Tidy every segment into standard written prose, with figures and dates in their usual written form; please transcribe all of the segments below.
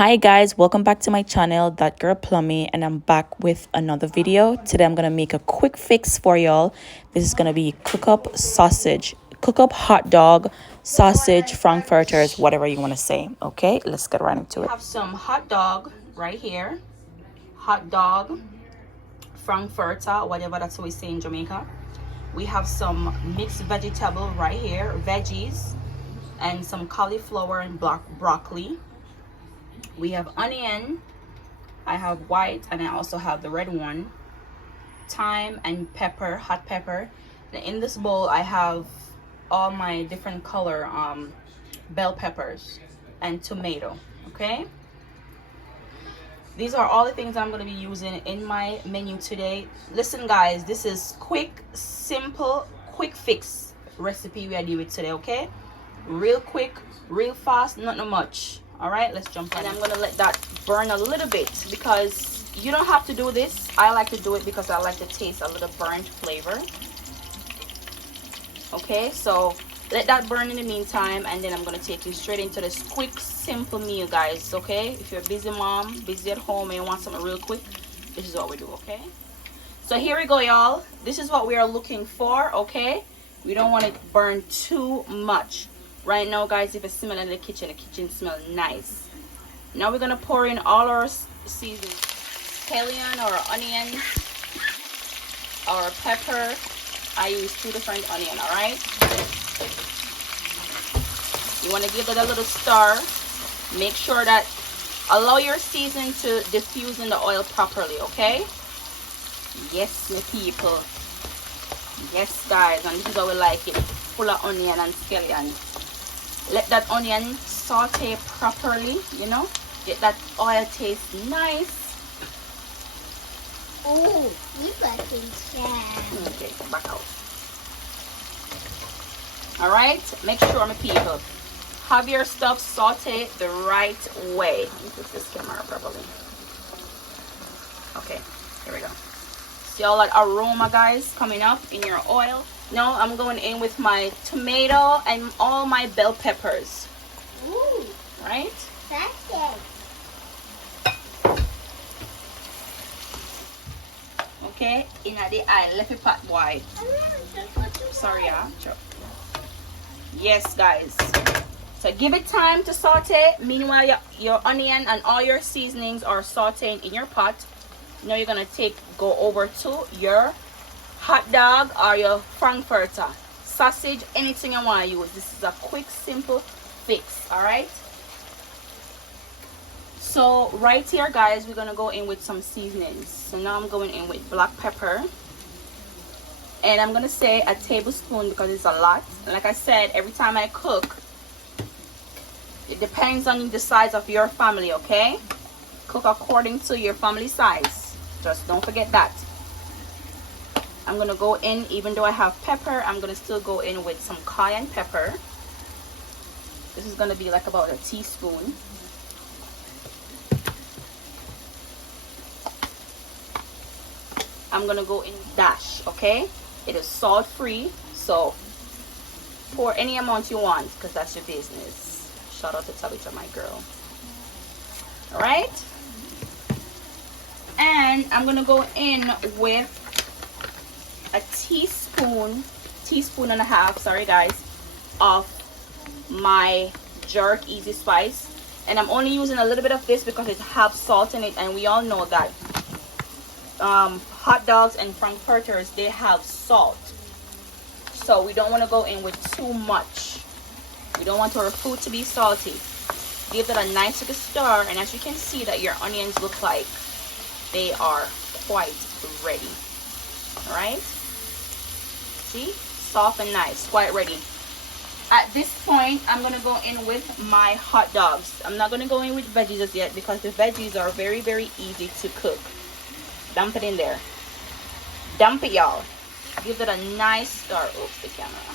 Hi guys, welcome back to my channel, That Girl Plummy, and I'm back with another video. Today I'm gonna make a quick fix for y'all. This is gonna be cook up hot dog, sausage, frankfurters, whatever you want to say. Okay, let's get right into it. I have some hot dog right here, hot dog, frankfurter, whatever that's what we say in Jamaica. We have some mixed vegetable right here, veggies, and some cauliflower and black broccoli. We have onion, I have white, and I also have the red one, thyme and pepper, hot pepper. And in this bowl I have all my different color bell peppers and tomato. Okay, these are all the things I'm going to be using in my menu today. Listen guys, this is quick, simple, quick fix recipe we are doing today. Okay, real quick, real fast, not much. All right, let's jump in. And I'm gonna let that burn a little bit because you don't have to do this. I like to do it because I like to taste a little burnt flavor. Okay, so let that burn in the meantime, and then I'm gonna take you straight into this quick, simple meal, guys. Okay, if you're a busy mom, busy at home, and you want something real quick, this is what we do. Okay, so here we go, y'all. This is what we are looking for. Okay, we don't want it burned too much. Right now guys, if you smell in the kitchen smells nice. Now we're gonna pour in all our seasonings, scallion or onion or pepper. I use 2 different onion. All right, you want to give it a little stir. Make sure that allow your seasoning to diffuse in the oil properly. Okay, yes my people, yes guys, and this is how we like it, full of onion and scallion. Let that onion saute properly, you know, get that oil taste nice. Oh, you fucking sad. Okay, back out. All right, make sure my people have your stuff sauteed the right way. Let me put this camera properly. Okay, here we go. See all that aroma guys coming up in your oil. Now I'm going in with my tomato and all my bell peppers. Ooh, right? that's it. Okay, in the eye, left it pot boy. Sorry, yeah. Yes, guys. So give it time to saute. Meanwhile, your onion and all your seasonings are sauteing in your pot. Now you're gonna go over to your hot dog or your frankfurter, sausage, anything you want to use. This is a quick, simple fix. All right, so right here guys, we're gonna go in with some seasonings. So now I'm going in with black pepper, and I'm gonna say a tablespoon because it's a lot. And like I said, every time I cook, it depends on the size of your family. Okay, cook according to your family size, just don't forget that. I'm gonna go in, even though I have pepper, I'm gonna still go in with some cayenne pepper. This is gonna be like about a teaspoon. I'm gonna go in dash. Okay, it is salt free, so pour any amount you want because that's your business. Shout out to Tabitha, my girl. All right, and I'm gonna go in with a teaspoon and a half, sorry guys, of my jerk Easispice. And I'm only using a little bit of this because it has salt in it, and we all know that hot dogs and frankfurters, they have salt, so we don't want to go in with too much. We don't want our food to be salty. Give it a nice little stir, and as you can see that your onions look like they are quite ready. All right, see, soft and nice, quite ready. At this point, I'm gonna go in with my hot dogs. I'm not gonna go in with veggies as yet because the veggies are very, very easy to cook. Dump it in there. Dump it, y'all. Give it a nice stir. Oops, the camera.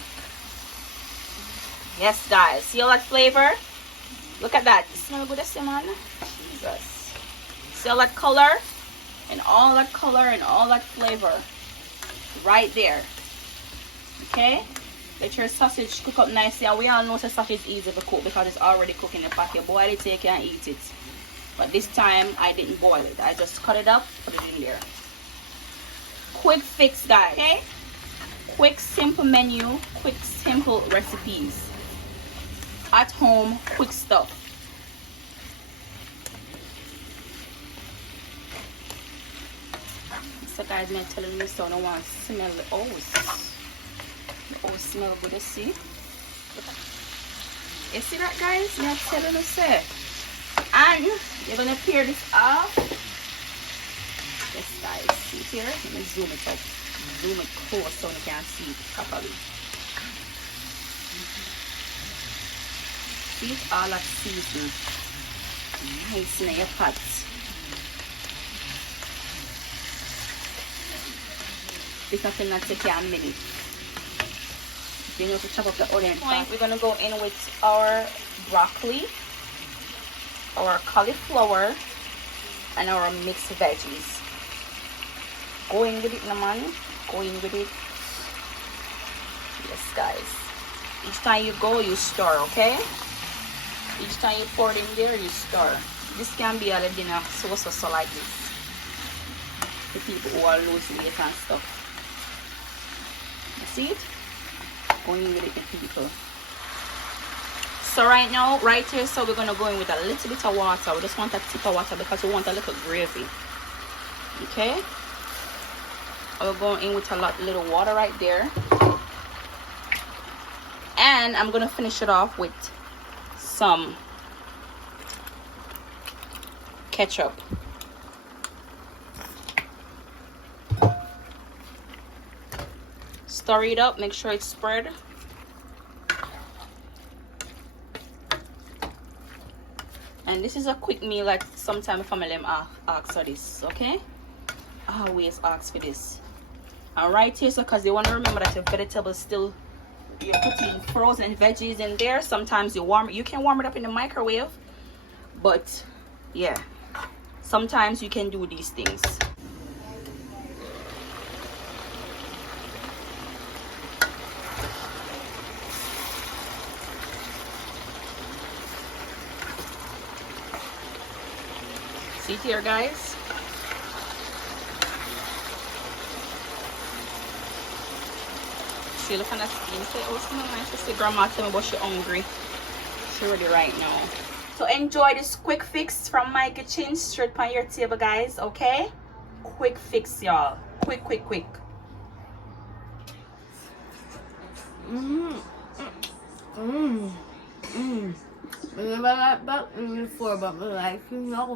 Yes, guys. See all that flavor? Look at that. Smell good, Simon. Jesus. See all that color? And all that color and all that flavor. Right there. Okay? Let your sausage cook up nicely. And we all know the sausage is easy to cook because it's already cooking in the pot. You boil it, take it and eat it. but this time I didn't boil it. I just cut it up, put it in there. Quick fix, guys. Okay, quick simple menu, quick simple recipes, at home, quick stuff. So guys, I'm telling you, so I don't want to smell the oats. The oats smell good, you see? You see that, guys? I'm telling you, sir. And you're gonna peel this off. Yes, guys, see it here? Let me zoom it up. Zoom it close so you can see it properly. See it all that season. Nice in your pot. It's nothing that take you a minute. You know to chop up the onion. We're gonna go in with our broccoli, our cauliflower, and our mixed veggies. Go in with it, no man. Go in with it. Yes, guys. Each time you go, you stir, okay? Each time you pour it in there, you stir. This can be a dinner so like this. The people who are losing weight and stuff. You see it? Going in with it, people. So right now, right here, so we're gonna go in with a little bit of water. We just want a tip of water because we want a little gravy. Okay? We're going in with a little water right there. And I'm gonna finish it off with some ketchup. Stir it up, make sure it's spread. And this is a quick meal that sometimes family ask for this, okay? I always ask for this. And right here, so because they want to remember that your vegetables still, you're putting frozen veggies in there. Sometimes you can warm it up in the microwave, but yeah, sometimes you can do these things. See it here, guys. See, look at that skin. Say, oh, it's not nice. Say, grandma tell me about she hungry. She ready right now. So enjoy this quick fix from my kitchen straight on your table, guys. Okay? Quick fix, y'all. Quick. I never like that before, but I like to know.